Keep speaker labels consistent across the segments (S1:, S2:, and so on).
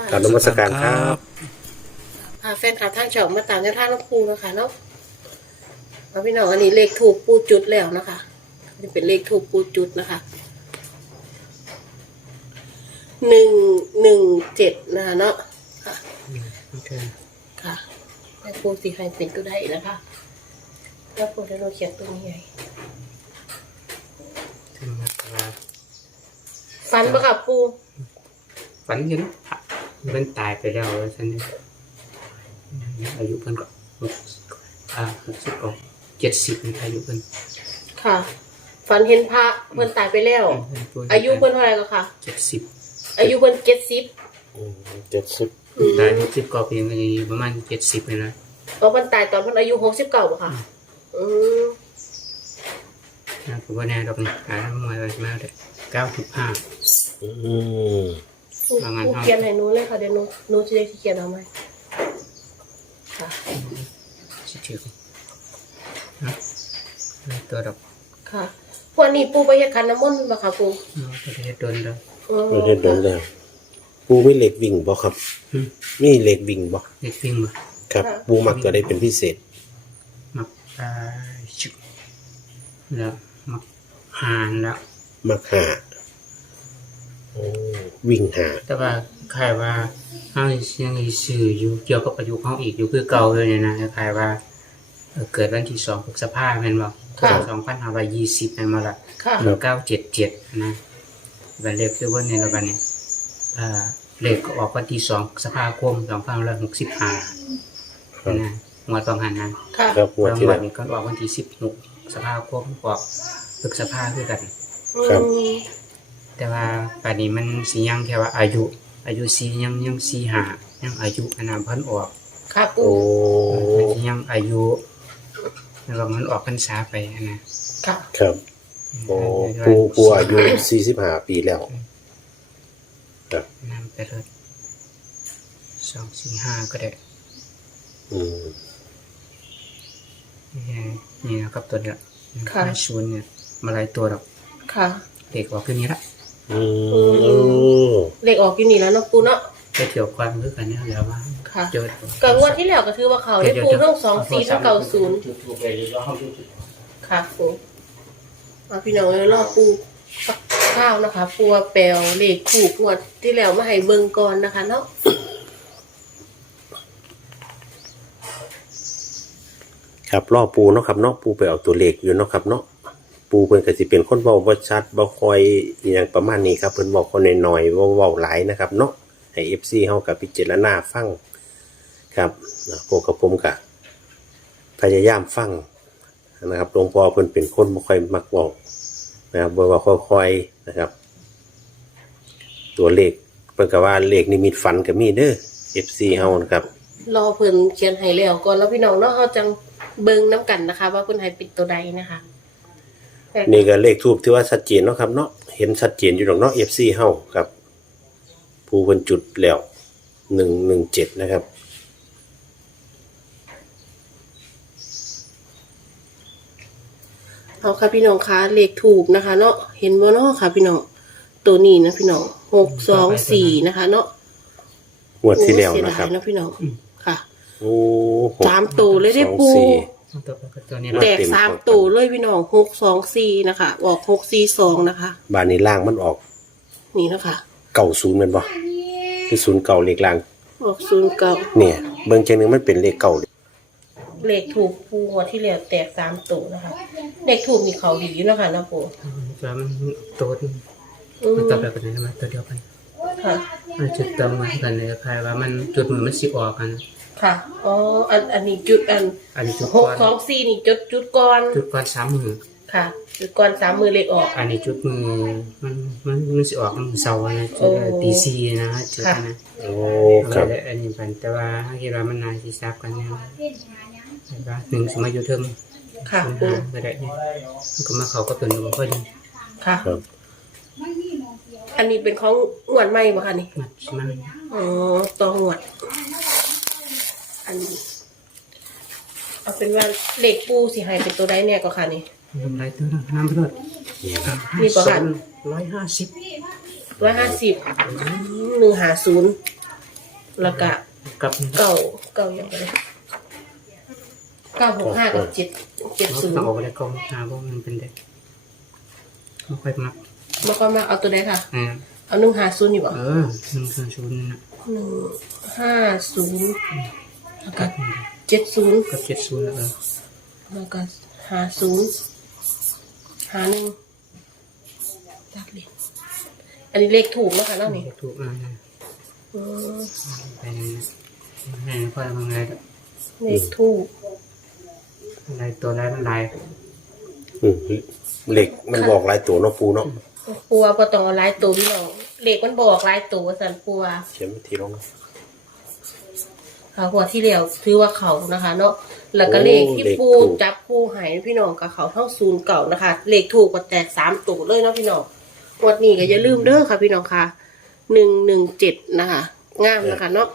S1: กราบนมัสการครับ
S2: แฟนคลับท่านชอบมาตามแนวทางน้องปูนะคะเนาะพี่น้องอันนี้เลขถูกปูจุดแล้วนะคะนี่เป็นเลขถูกปูจุดนะคะ117นะคะเนาะค่ะค่ะแม่ปูสีให้เป็นตัวได้นะคะแล้วปูจะเราเขียนตัวนี้ไงฟันปะค่ะปู
S3: ฝันเห็นพระมันตายไปแล้วฉันอายุเพิ่นก็60 70อายุเพิ่น
S2: ค่ะฝันเห็นพระเพิ่นตายไปแล้วอายุเพิ่นเท่าไหร่ก็ค่ะ
S3: 70
S2: อายุเพิ่น
S1: 70
S3: ตาย10กว่าปีก็อยู่ประมาณ70เลยนะ
S2: เพิ่นตายตอนเพิ่นอายุ69บ่ค่ะ
S3: นะก็บ่แน่ดอกนี่ตายมาไว้มาได้95
S2: ว่างั้นเขียนให้หนูเลยค่ะเดี๋ยวหนูจะได้เขียนเอาไหมค่ะ
S3: สิถือนะตัวดอก
S2: ค่ะวันนี้ปูไปเฮ็ดขันน้ำมนต์บ่ค่ะปู
S3: ก็ได้โดนแล้ว
S1: เฮ็ดโดนแล้วปูมีเหล็กวิ่งบ่ครับมีเหล็กวิ่งบ่
S3: เด็กวิ่งบ่
S1: ครับปูมักตัวได้เป็นพิเศษ
S3: มักชุบแล้วมักหานแล้ว
S1: มักหาวิ่งหา
S3: แต่ว่าคล้ายว่าเฮายังสื่ออยู่เกี่ยวกับอายุเฮาอีกอยู่คือเก่าเลยนะคล้ายว่าเกิดวันที่2พฤษภาคมแม่นบ่2520แม่นบ่ล่ะ1977นะบัดเลขคือวันนี้ละบัดนี้เลขก็ออกวันที่2พฤษภาคม2565นะงวด2หันนะ
S1: ครับงวดที่แล้ว
S3: นี้ก็ออกวันที่16พฤษภาคมออกพฤษภาคือกัน
S1: ครับ
S3: แต่ว่าป่านนี้มันสิยังแค่ว่าอายุ4ยัง45ยังอายุอันนั้นเพิ่นออก
S2: ครับ
S1: โอ้
S3: มันสิยังอายุแล้วมันออกพรรษาไป
S2: นะครับ
S1: ครับโอ้ปูอายุ45ปีแล้วครับ
S3: นำไปเลย245ก็ได้นี่นะครับตัวเนี้ยค่ะศูนย์เนี่ยมาหลายตัวดอก
S2: ค่ะ
S3: เด็กออกขึ้นนี้ละ
S2: เลขออกอยู่นี่แล้วเนาะปูเนาะ
S3: ไปเที่ยวความคือกันเนี่ยแล้วว่า
S2: ค่ะกับงวดที่แล้วก็ถือว่าเขาได้ปูทั้ง24ทั้ง90ค่ะปูพี่น้องรอปูข้าวนะคะปูแปลวเลขถูกงวดที่แล้วมาให้เบิ่งก่อนนะคะเนาะ
S1: ครับรอปูเนาะครับเนาะปูไปเอาตัวเลขอยู่เนาะครับเนาะปูเพิ่นก็สิเป็นคนเว้าบ่ชัดบ่ค่อยอหยังประมาณนี้ครับเพิ่นเว้าคนน้อยๆเว้าหลายนะครับเนาะให้ FC เฮาก็พิจารณาฟังครับพวกกับผมก็พยายามฟังนะครับหลวงพ่อเพิ่นเป็นคนบ่ค่อยมักเว้านะครับบ่ว่าค่อยๆนะครับตัวเลขเพิ่นก็ว่าเลขนิมิตฝันก็มีเด้อ FC เฮานะครับ
S2: รอเพิ่นเขียนให้แล้วก่อนแล้วพี่น้องเนาะเฮาจังเบิ่งนำกันนะคะว่าเพิ่นให้เป็นตัวใดนะคะ
S1: นี่ก็เลขทูปที่ว่าชัดเจนเนาะครับเนาะเห็นชัดเจนอยู่ดอกเนาะ FC เฮาครับผู้เพิ่นจุดแล้ว117นะครับ
S2: เอาค่ะพี่น้องคะเลขถูกนะคะเนาะเห็นบ่เนาะค่ะพี่น้องตัวนี้นะพี่น้อง624นะคะเนาะ
S1: งวดที่แล้วนะครับ
S2: นะพี่น้องค่ะ
S1: โอ้
S2: 3ตัวเลยได้ปูแตก3ตัวเลยพี่น้อง624นะคะออก642นะคะ
S1: บ้านนี้ล่างมันออก
S2: นี่นะคะ
S1: 90แม่นบ่คือ09เลขล่าง
S2: ออก09
S1: เนี่ยเบิ่งจังนึงมันเป็นเลขเก่า
S2: เลขถูกปูงวดที่แล้วแตก3ตัวนะคะเลขถูกนี่เขาดีอยู่นะคะนะปู
S3: แล้วมันตัวมันตัดแบบกันนะตัวเดียวกัน
S2: ค่ะ
S3: มันจุดตรงเหมือนกันเลยคล้ายว่ามันจุดเหมือนมันสิออกกัน
S2: ค่ะอ๋ออันนี้จุด
S3: อันนี้จุด
S2: 624นี่จุดก่อน
S3: 3 มือ
S2: ค่ะจุดก่อน3มือเลขออก
S3: อันนี้จุดมือมันสิออกเสาร์นะจุดตี4นะจุดนะ
S1: โอ้ครับ
S3: อันนี้เป็นแต่ว่าคิดว่ามันน่าสิซับกันเนี่ยว่า1สมัยอยู่เทิง
S2: ค่ะ
S3: ก็ได้เนี่ยมันก็มาเขาก็เป็นบ่ค่อยดี
S2: ค่ะอันนี้เป็นของงวดใหม่บ่คะนี่
S3: มัน
S2: อ๋อต่องวดอันนี้เอาเป็นว่าเลขปูสิให้เป็นตัวใดเนี่ยก็ค่ะนี่
S3: ได้ตัวน้ำรถ
S2: นี่บ่ค่ะ
S3: 150
S2: 150 150 แล้วก็
S3: กับ
S2: เก่าอย่างไร965กับ770
S3: เอาไปได้ก็หาว่ามันเป็นเด็กไม่ค่อยมัก
S2: แล้วก็มาเอาตัวใดค่ะ เอา150อยู่บ่
S3: 100นะ
S2: 150แล้วก็70
S3: กับ70แล้ว
S2: แล้วก็50 51ตัดเลยอันนี้เลขถูกแล้วค่ะเนาะนี่
S3: ถูกนะ
S2: อืม
S3: ไปนั่นให้ค่อยบางไง
S2: เลขถูก
S3: อะไรตัวไรมันลาย
S1: เหล็กมันบอกหลายตัวเนาะปูเนาะ
S2: ปัวบ่ต้องเอาหลายตัวพี่น้องเลขมันบอกหลายตัวสั่นปัว
S1: เขียนไว้ทีลง
S2: ค่ะหัวที่แล้วถือว่าเขานะคะ เนาะแล้วก็เลขที่ปูจับปูหายพี่น้องกับเขาทั้ง0เก่านะคะเลขถูกก็แตก3ตัวเลยเนาะพี่น้องงวดนี้ก็อย่าลืมเด้อค่ะพี่น้องค่ะ117นะคะงามนะคะเนาะ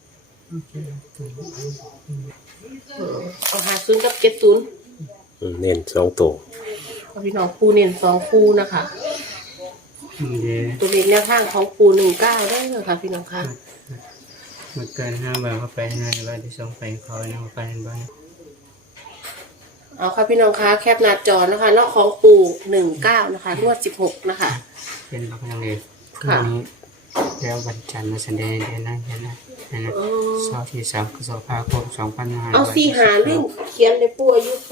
S2: เอา50กับ70
S1: เน้น2ตัว
S2: พี่น้องปูเน้น2คู่นะคะ ตัวเลขแนวทางของปู19ได้เลยค่ะพี่น้องค่ะ
S3: มันเกิน5 บาทเข้าไปในบ้านที่ส่งไปเขาในบ้านบ้าน
S2: เอาค่ะพี่น้องคะแคปหน้าจอนะคะเลาะของปู19นะคะงวด16นะคะ
S3: เป็นบักยังเลยนี้แล้ววันจันทร์มาแสดงเดือนนั้นนะเสาร์ที่3 พฤษภาคม 2500
S2: เอา45ลืมเขียนในปูอายุปู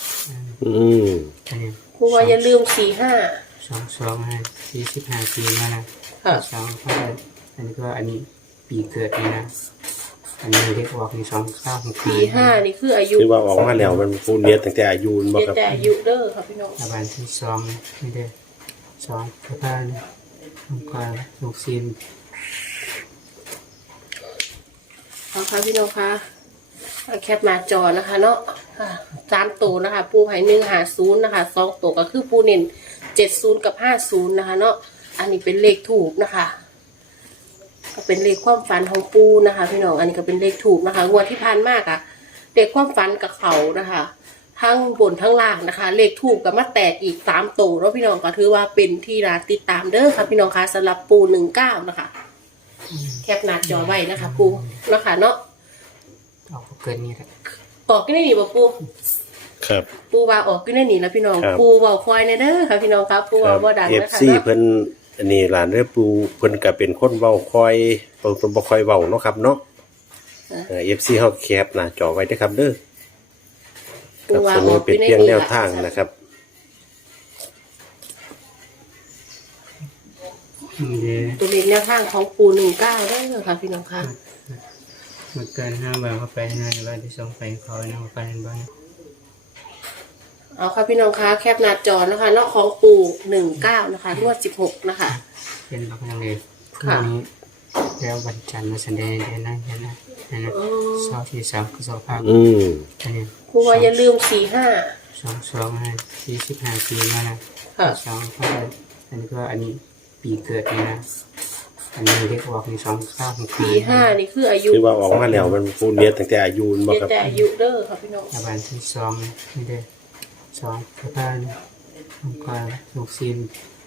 S2: ปูว่าอย่าลืม45
S3: 45 ปีมาแล้ว2เพราะอันนี้ก็อันนี้ปีเกิดนี่นะอันนี้เรียกว่ามี
S2: 45นี่คืออายุ
S1: คือว่าออกมาแล้วมันปูเรียนตั้งแต่อายุบ่ครับ
S2: แต่อายุเด้อค่ะพี่น้อง
S3: อาบานที่2ไม่ได้2พระพานองค์การลูกศิลป์
S2: เอาค่ะพี่น้องคะแคปหน้าจอนะคะเนาะ3ตัวนะคะปูไห่150นะคะ2ตัวก็คือปูเน้น70กับ50นะคะเนาะอันนี้เป็นเลขถูกนะคะก็เป็นเลขความฝันของปูนะคะพี่น้องอันนี้ก็เป็นเลขถูกนะคะงวดที่ผ่านมากอะเลขความฝันกับเขานะคะทั้งบนทั้งล่างนะคะเลขถูกกับมาแตกอีก3ตัวแล้วพี่น้องก็ถือว่าเป็นที่น่าติดตามเด้อค่ะพี่น้องคะสำหรับปู19นะคะแคปหน้าจอไว้นะคะปูนะคะเนาะ
S3: ออกเกินนี่แหละ
S2: ออกกันได้หนีบ่ปู
S1: ครับ
S2: ปูว่าออกกันได้หนีแล้วพี่น้องปูเบาคอยในเด้อค่ะพี่น้องครับปูว่าบ่ดังนะคะ
S1: FC เพิ่นอันนี้หลานเด้อปูเพิ่นก็เป็นคนเว้าคอยบ่ค่อยเว้าเนาะครับเนาะFC เฮาแคปหน้าจอไว้เด้อครับเด้อ
S2: ปู
S1: ครับ
S2: ว่า
S1: ส
S2: อ
S1: นุ
S2: อก ก
S1: เป็น
S2: กันได้
S1: เพียง
S2: หนี
S1: แนวทางนะครับ
S2: ตัวเลขแนวทางของปู19ได้เลยค่ะพี่น้องค่ะ
S3: มันเกิน5 บาทเข้าไปในบ้านที่ส่งไปเขาในบ้านบ้าน
S2: เอาค่ะพี่น้องคะแคปหน้าจอนะคะเลาะของปู19นะคะงวด16นะคะ
S3: เป็นบักยังเลยนี้แล้ววันจันทร์มาแสดงเดือนนั้นนะเสาร์ที่3 พฤษภาคม
S2: ปูว่าอย่าลืม45
S3: 45 ปีมาแล้ว2เพราะอันนี้ก็อันนี้ปีเกิดนี่นะอันนี้เรียกว่ามี
S2: 45นี่คืออายุ
S1: คือว่าออกมาแล้วมันปูเรียนตั้งแต่อายุบ่ครับ
S2: แต่อายุเด้อค่ะพี่น้อง
S3: อาบานที่2ไม่ได้2พระพานองค์การลูกศิลป์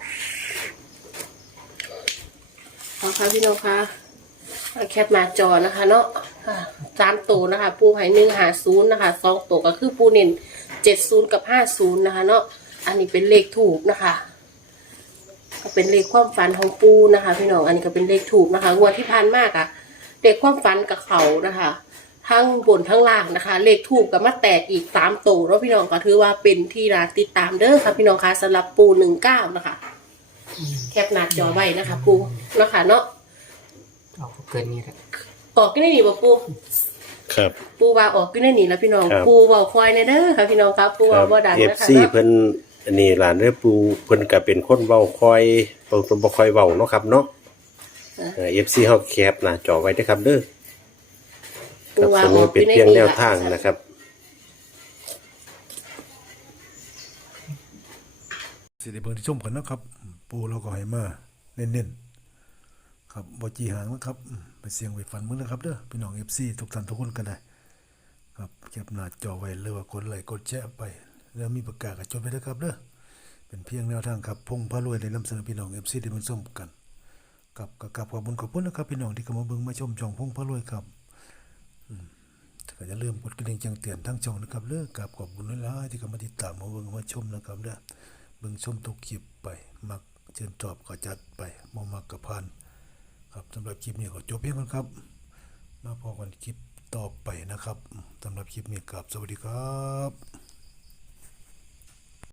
S2: เอาค่ะพี่น้องคะแคปหน้าจอนะคะเนาะ3ตัวนะคะปูไห่150นะคะ2ตัวก็คือปูเน้น70กับ50นะคะเนาะอันนี้เป็นเลขถูกนะคะก็เป็นเลขความฝันของปูนะคะพี่น้องอันนี้ก็เป็นเลขถูกนะคะงวดที่ผ่านมากอะเลขความฝันกับเขานะคะทั้งบนทั้งล่างนะคะเลขถูกกับมาแตกอีก3ตัวแล้วพี่น้องก็ถือว่าเป็นที่น่าติดตามเด้อค่ะพี่น้องคะสำหรับปู19นะคะแคปหน้าจอไว้นะคะปูนะคะเนาะ
S3: ออกเกินนี่แหละ
S2: ออกกันได้หนีบ่ปู
S1: ครับ
S2: ปูว่าออกกันได้หนีแล้วพี่น้องปูเบาคอยในเด้อค่ะพี่น้องครับปูว่าบ่ดังนะคะ
S1: FC เพิ่นอันนี้หลานเด้อปูเพิ่นก็เป็นคนเว้าคอยบ่ค่อยเว้าเนาะครับเนาะFC เฮาแคปหน้าจอไว้เด้อครับเด้อ
S2: ปูว่า
S1: ส
S2: อ
S1: นุ
S2: อก ก
S1: เป็น
S2: กันได้
S1: เพียง
S2: หนี
S1: แนวทางนะครับ
S4: สิได้เบิ่งที่ชมกันนะครับปูเราก็ให้มาเน้นๆครับบ่จีหางนะครับไปเสี่ยงไปฝันมื้อนะครับเด้อพี่น้อง FC ทุกท่านทุกคนก็ได้ครับแคปหน้าจอไว้หรือว่ากดไลค์กดแชร์ไปแล้วมีประกาศก็จดไว้เด้อครับเด้อเป็นเพียงแนวทางครับพงพารวยได้นำเสนอพี่น้อง FC ได้เบิ่งชมกันกับกับขอบคุณนะครับพี่น้องที่เข้ามาเบิ่งมาชมช่องพงพระรวยครับก็อย่าลืมกดกระดิ่งแจ้งเตือนทั้งช่องนะครับเด้อกับขอบคุณหลายๆที่เข้ามาติดตามมาเบิ่งมาชมนะครับเด้อเบิ่งชมทุกคลิปไปมักเชิญชอบก็จัดไปบ่มักก็ผ่านครับสำหรับคลิปนี้ก็จบเพียงเท่านั้นครับมาพบกันคลิปต่อไปนะครับสำหรับคลิปนี้ครับสวัสดีครับ